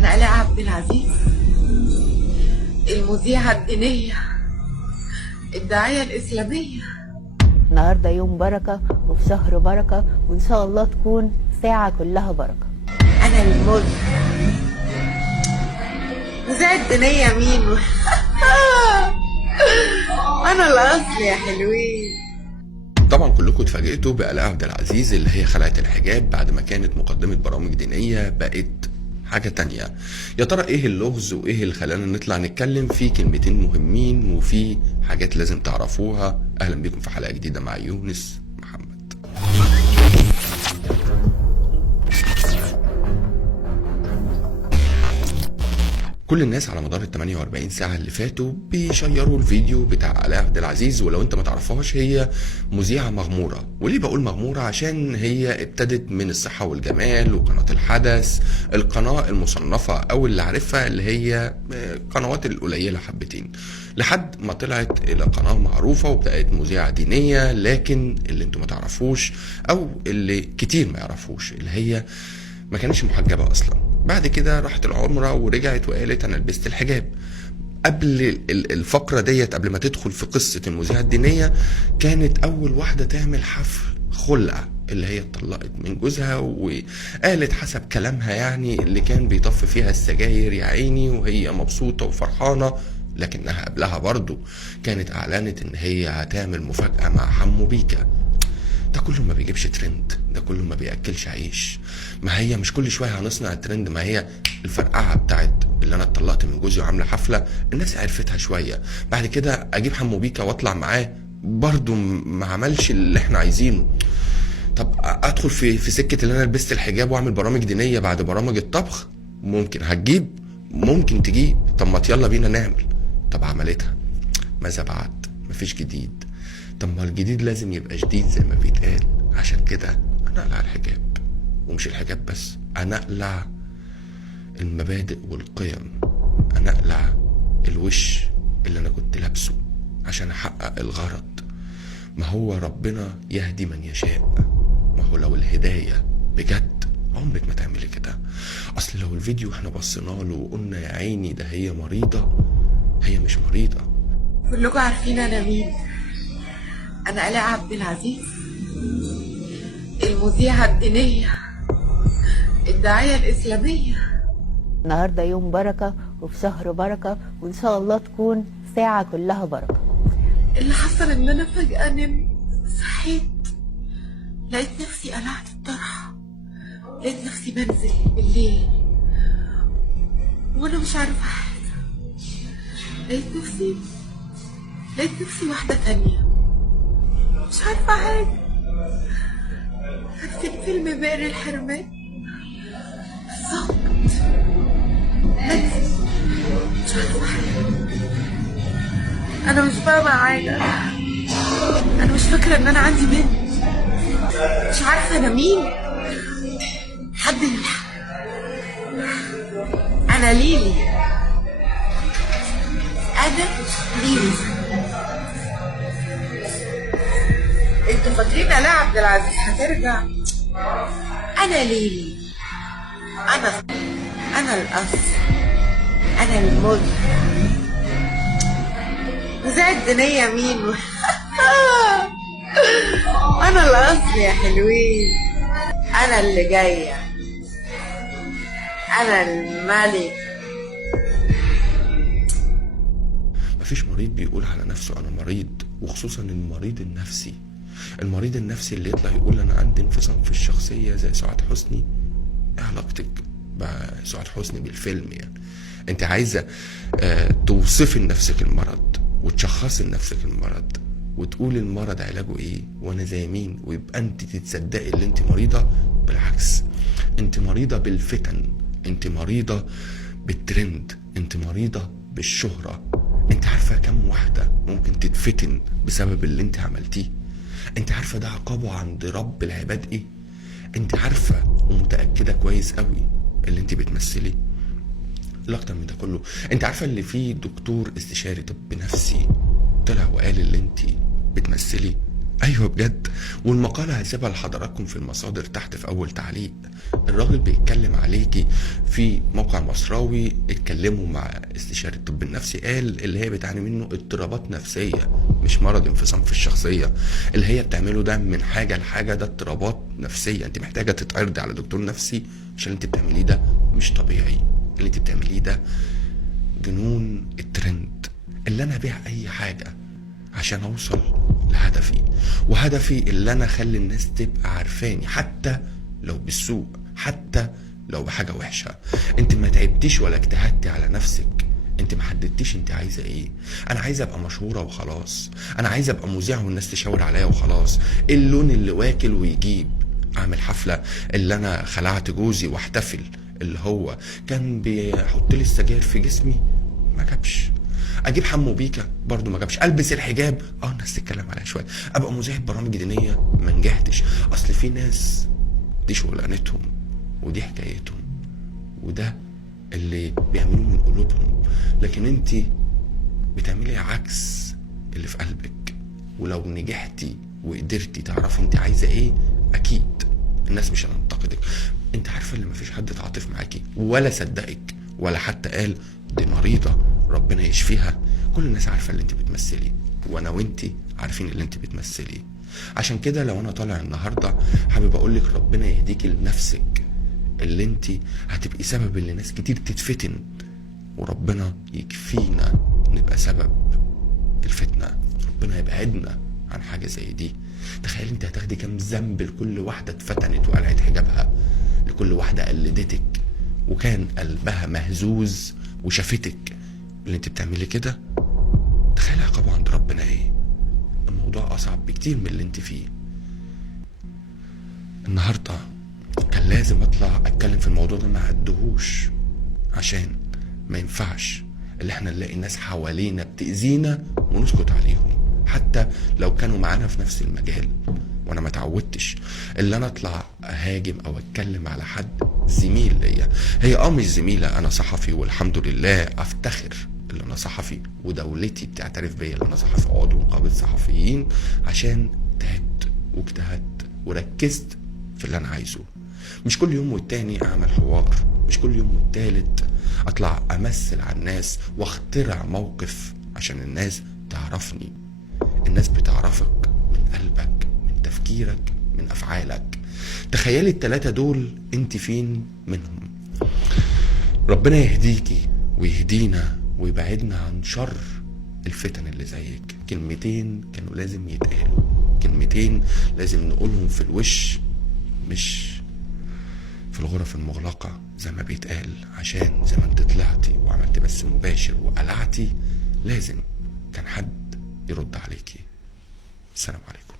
أنا آلاء عبد العزيز، المذيعة الدينية، الداعية الإسلامية. النهارده يوم بركة وفي شهر بركة، وإن شاء الله تكون ساعة كلها بركة. أنا المذيعة الدينية مين؟ أنا الأصل يا حلوين. طبعا كلكم اتفاجئتوا بآلاء عبد العزيز اللي هي خلعت الحجاب بعد ما كانت مقدمة برامج دينية بقت حاجة تانية. يا ترى ايه اللغز وايه اللي خلانا نطلع نتكلم في كلمتين مهمين وفي حاجات لازم تعرفوها؟ اهلا بكم في حلقة جديدة مع يونس محمد. كل الناس على مدار ال 48 ساعة اللي فاتوا بيشيروا الفيديو بتاع آلاء عبد العزيز، ولو انت ما تعرفهاش هي مذيعة مغمورة. وليه بقول مغمورة؟ عشان هي ابتدت من الصحة والجمال وقناة الحدث، القناة المصنفة او اللي عارفها اللي هي قنوات القليلة حبتين، لحد ما طلعت الى قناة معروفة وبقت مذيعة دينية. لكن اللي انتوا ما تعرفوش او اللي كتير ما يعرفوش اللي هي ما كانتش محجبة اصلا. بعد كده راحت العمرة ورجعت وقالت انا لبست الحجاب. قبل الفقرة ديت، قبل ما تدخل في قصة المذيعة الدينية، كانت اول واحدة تعمل حفل خلع، اللي هي اتطلقت من جوزها وقالت حسب كلامها يعني اللي كان بيطفي فيها السجاير يا عيني وهي مبسوطة وفرحانة. لكنها قبلها برضو كانت اعلنت ان هي هتعمل مفاجأة مع حمو بيكا. ده كله ما بيجيبش ترند، ده كله ما بيأكلش عيش. ما هي مش كل شويه هنصنع الترند، ما هي الفرقعه بتاعت اللي انا اتطلقت من جوزي وعامله حفله الناس عرفتها شويه، بعد كده اجيب حمو بيكا واطلع معاه برضو ما عملش اللي احنا عايزينه. طب ادخل في سكه اللي انا لبست الحجاب واعمل برامج دينيه بعد برامج الطبخ، ممكن هتجيب، ممكن تجيب. طب ما يلا بينا نعمل. طب عملتها، ماذا بعد؟ مفيش جديد. طب ما الجديد لازم يبقى جديد زي ما بيتقال. عشان كده انا اقلع الحجاب، ومش الحجاب بس، انا اقلع المبادئ والقيم، انا اقلع الوش اللي انا كنت لابسه عشان احقق الغرض. ما هو ربنا يهدي من يشاء، ما هو لو الهداية بجد عمرك ما تعملي كده. اصل لو الفيديو احنا بصينا له وقلنا يا عيني ده هي مريضة، هي مش مريضة. كلكم عارفين أنا مين؟ أنا آلاء عبد العزيز، المذيعة الدينية، الداعية الإسلامية. النهارده يوم بركة وفي شهر بركة، وإن شاء الله تكون ساعة كلها بركة. اللي حصل إن أنا فجأة نمت، صحيت لقيت نفسي قلعت الطرحة، لقيت نفسي بنزل بالليل وأنا مش عارفة حاجة. لقيت نفسي واحدة تانية، مش عارفة حاجة. عارفين فيلم بئر الحرمان؟ بالظبط، مش عارفة حاجة. أنا مش فاهمة حاجة. أنا مش فاكرة إن أنا عندي بنت، مش عارفة أنا مين. حد يلحق. أنا ليلي، أنا ليلي. انتوا فاكرين آلاء عبد العزيز هترجع؟ انا ليلي، انا الاصل، انا المذيعة الدينية مين؟ انا الاصل يا حلوين. انا اللي جاية، انا الملك. مفيش مريض بيقول على نفسه انا مريض، وخصوصا المريض النفسي. المريض النفسي اللي يطلع يقول انا عندي انفصام في الشخصية زي سعاد حسني. ايه علاقتك بسعاد حسني بالفيلم يعني؟ انت عايزة توصفي لنفسك المرض وتشخصي لنفسك المرض وتقولي المرض علاجه ايه وانا زي مين، ويبقى انت تتصدقي اللي انت مريضة. بالعكس، انت مريضة بالفتن، انت مريضة بالترند، انت مريضة بالشهرة. انت عارفة كم واحدة ممكن تتفتن بسبب اللي انت عملتيه؟ انت عارفة ده عقابه عند رب العباد ايه؟ انت عارفة ومتأكدة كويس قوي اللي انت بتمثلي. الاكتر من ده كله، انت عارفة اللي فيه دكتور استشاري طب نفسي طلع وقال اللي انت بتمثلي؟ ايوه بجد. والمقاله هسيبها لحضراتكم في المصادر تحت في اول تعليق. الراجل بيتكلم عليكي في موقع مصراوي، اتكلموا مع استشاري الطب النفسي، قال اللي هي بتعاني منه اضطرابات نفسيه مش مرض انفصام في الشخصيه. اللي هي بتعمله ده من حاجه لحاجه ده اضطرابات نفسيه، انت محتاجه تتعرضي على دكتور نفسي عشان اللي انت بتعمليه ده مش طبيعي. اللي انت بتعمليه ده جنون الترند، اللي انا ابيع اي حاجه عشان اوصل لهدفي، وهدفي اللي انا اخلي الناس تبقى عارفاني حتى لو بالسوء، حتى لو بحاجه وحشه. انت ما تعبتيش ولا اجتهدتي على نفسك، انت ما حددتيش انت عايزه ايه. انا عايزه ابقى مشهوره وخلاص، انا عايزه ابقى مذيعه والناس تشاور عليا وخلاص. ايه اللون اللي واكل ويجيب؟ اعمل حفله اللي انا خلعت جوزي واحتفل، اللي هو كان بيحط لي السجاير في جسمي ما جابش. اجيب حمو بيكا برضو ما جابش. البس الحجاب الناس تتكلم عليها شويه. ابقى مذيع برامج دينيه ما نجحتش. اصل في ناس دي شغلانتهم ودي حكايتهم وده اللي بيعملوه من قلوبهم، لكن انت بتعملي عكس اللي في قلبك. ولو نجحتي وقدرتي تعرفي انت عايزه ايه، اكيد الناس مش هتنتقدك. انت عارفه اللي مفيش حد اتعاطف معاكي ولا صدقك ولا حتى قال دي مريضه ربنا يشفيها. كل الناس عارفه اللي انت بتمثلي، وانا وانت عارفين اللي انت بتمثلي. عشان كده لو انا طالع النهارده حابب اقول لك ربنا يهديكي لنفسك، اللي انت هتبقي سبب اللي ناس كتير تتفتن، وربنا يكفينا نبقى سبب الفتنه. ربنا يبعدنا عن حاجه زي دي. تخيل انت هتاخدي كام ذنب لكل واحده اتفتنت وقلعت حجابها، لكل واحده قلدتك وكان قلبها مهزوز وشافتك اللي انت بتعملي كده. تخيل عقابه عند ربنا ايه. الموضوع اصعب بكتير من اللي انت فيه. النهارده كان لازم اطلع اتكلم في الموضوع ده، ما عدهوش عشان ما ينفعش اللي احنا نلاقي ناس حوالينا بتأذينا ونسكت عليهم حتى لو كانوا معانا في نفس المجال. وانا ما اتعودتش اللي انا اطلع اهاجم او اتكلم على حد زميل ليا. هي مش زميله، انا صحفي والحمد لله افتخر اللي انا صحفي، ودولتي بتعترف بيا اللي انا صحفي، عضو نقابه صحفيين، عشان تعبت واجتهدت وركزت في اللي انا عايزه. مش كل يوم والتاني اعمل حوار، مش كل يوم والتالت اطلع امثل على الناس واخترع موقف عشان الناس تعرفني. الناس بتعرفك من قلبك، من تفكيرك، من افعالك. تخيلي التلاتة دول انت فين منهم. ربنا يهديكي ويهدينا ويبعدنا عن شر الفتن اللي زيك. كلمتين كانوا لازم يتقالوا، كلمتين لازم نقولهم في الوش مش في الغرف المغلقة زي ما بيتقال، عشان زي ما انت طلعتي وعملت بث مباشر وقلعتي لازم كان حد يرد عليكي. السلام عليكم.